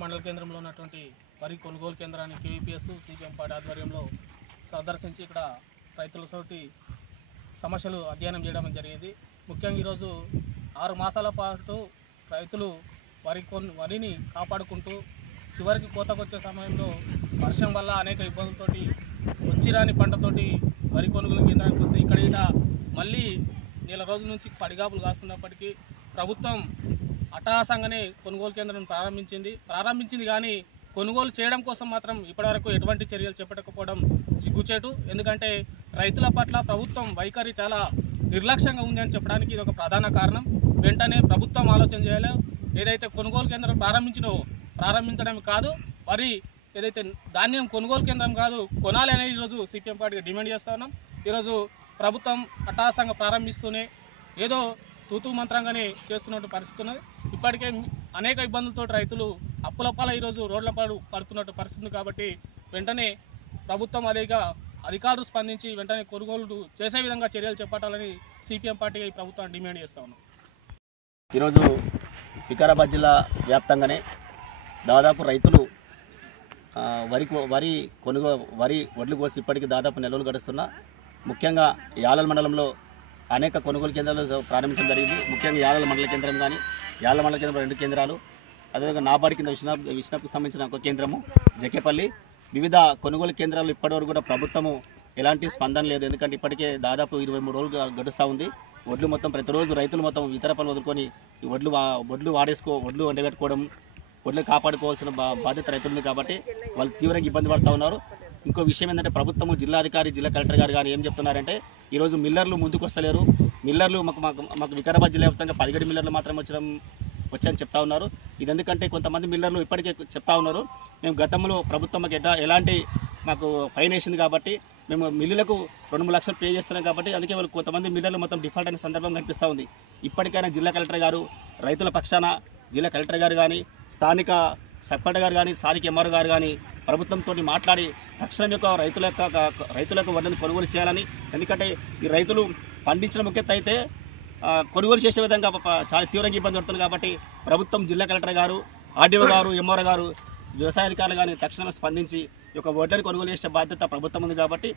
మండల కేంద్రంలో ఉన్నటువంటి వరి కొనుగోలు కేంద్రాన్ని కేవీపీఎస్ సిపిఎం పార్టీ ఆధ్వర్యంలో సందర్శించి ఇక్కడ రైతులతోటి సమస్యలు అధ్యయనం చేయడం జరిగింది. ముఖ్యంగా ఈరోజు 6 మాసాల పాటు రైతులు వరిని కాపాడుకుంటూ చివరికి కోతకొచ్చే సమయంలో వర్షం వల్ల అనేక ఇబ్బందులతోటి వచ్చిరాని పంటతోటి వరి కొనుగోలు కేంద్రానికి వస్తే ఇక్కడ మళ్ళీ నెల రోజుల నుంచి పడిగాపులు కాస్తున్నప్పటికీ ప్రభుత్వం అట్టహాసంగానే కొనుగోలు కేంద్రం ప్రారంభించింది కానీ కొనుగోలు చేయడం కోసం మాత్రం ఇప్పటివరకు ఎటువంటి చర్యలు చేపట్టకపోవడం సిగ్గుచేటు. ఎందుకంటే రైతుల పట్ల ప్రభుత్వం వైఖరి చాలా నిర్లక్ష్యంగా ఉంది అని చెప్పడానికి ఇది ఒక ప్రధాన కారణం. వెంటనే ప్రభుత్వం ఆలోచన చేయాలి. ఏదైతే కొనుగోలు కేంద్రం ప్రారంభించడం కాదు, వరి ఏదైతే ధాన్యం కొనుగోలు కేంద్రం కాదు కొనాలి అనేది ఈరోజు సిపిఎం పార్టీగా డిమాండ్ చేస్తూ ఉన్నాం. ఈరోజు ప్రభుత్వం అట్టహాసంగా ప్రారంభిస్తూనే ఏదో తూతూ మంత్రంగానే చేస్తున్నట్టు పరిస్థితి ఉన్నది. ఇప్పటికే అనేక ఇబ్బందులతో రైతులు అప్పులపాల ఈరోజు రోడ్ల పడుతున్నట్టు పరిస్థితి. కాబట్టి వెంటనే ప్రభుత్వం అధికారులు స్పందించి వెంటనే కొనుగోలు చేసే విధంగా చర్యలు చేపట్టాలని సిపిఎం పార్టీగా ఈ ప్రభుత్వాన్ని డిమాండ్ చేస్తూ ఉన్నాం. ఈరోజు వికారాబాద్ జిల్లా వ్యాప్తంగానే దాదాపు రైతులు వరి వడ్లు కోసి ఇప్పటికీ దాదాపు నెలలు గడుస్తున్నా. ముఖ్యంగా యాలల మండలంలో అనేక కొనుగోలు కేంద్రాలు ప్రారంభించడం జరిగింది. ముఖ్యంగా యాలల మండల కేంద్రం కానీ యాలల మండల కేంద్రం 2 కేంద్రాలు, అదేవిధంగా నాబార్డు కింద విష్ణుకు సంబంధించిన ఒక కేంద్రము జకేపల్లి, వివిధ కొనుగోలు కేంద్రాలు ఇప్పటివరకు కూడా ప్రభుత్వము ఎలాంటి స్పందన లేదు. ఎందుకంటే ఇప్పటికే దాదాపు 23 రోజులు గడుస్తూ ఉంది. వడ్లు మొత్తం ప్రతిరోజు రైతులు మొత్తం ఇతర పనులు వదులుకొని ఈ వడ్లు వండబెట్టుకోవడం, వడ్లు కాపాడుకోవాల్సిన బాధ్యత రైతులు కాబట్టి వాళ్ళు తీవ్రంగా ఇబ్బంది పడుతూ ఉన్నారు. ఇంకో విషయం ఏంటంటే ప్రభుత్వము జిల్లాధికారి జిల్లా కలెక్టర్ గారు కానీ ఏం చెప్తున్నారంటే ఈరోజు మిల్లర్లు ముందుకు వస్తలేరు. మిల్లర్లు మాకు వికారాబాద్ జిల్లా వ్యాప్తంగా 17 మిల్లర్లు మాత్రం వచ్చని చెప్తా ఉన్నారు. ఇది ఎందుకంటే కొంతమంది మిల్లర్లు ఇప్పటికే చెప్తా ఉన్నారు, మేము గతంలో ప్రభుత్వం ఎలాంటి మాకు ఫైన్ వేసింది కాబట్టి మేము మిల్లులకు 2-3 లక్షలు పే చేస్తున్నాం కాబట్టి అందుకే వాళ్ళు కొంతమంది మిల్లర్లు మొత్తం డిఫాల్ట్ అయిన సందర్భం కనిపిస్తూ ఉంది. ఇప్పటికైనా జిల్లా కలెక్టర్ గారు రైతుల పక్షాన జిల్లా కలెక్టర్ గారు కానీ స్థానిక సర్పంచ్ గారు కానీ స్థానిక ఎంఆర్ఓ గారు కానీ ప్రభుత్వంతో మాట్లాడి తక్షణం రైతులకు వడ్లను కొనుగోలు చేయాలని. ఎందుకంటే ఈ రైతులు పండించిన ముఖ్యత అయితే కొనుగోలు చేసే విధంగా చాలా తీవ్రంగా ఇబ్బంది పడుతుంది. కాబట్టి ప్రభుత్వం జిల్లా కలెక్టర్ గారు, ఆర్డీఓ గారు, ఎంఆర్ఓ గారు, వ్యవసాయ అధికారులు కానీ తక్షణమే స్పందించి ఈ యొక్క వడ్లను కొనుగోలు చేసే బాధ్యత ప్రభుత్వం ఉంది. కాబట్టి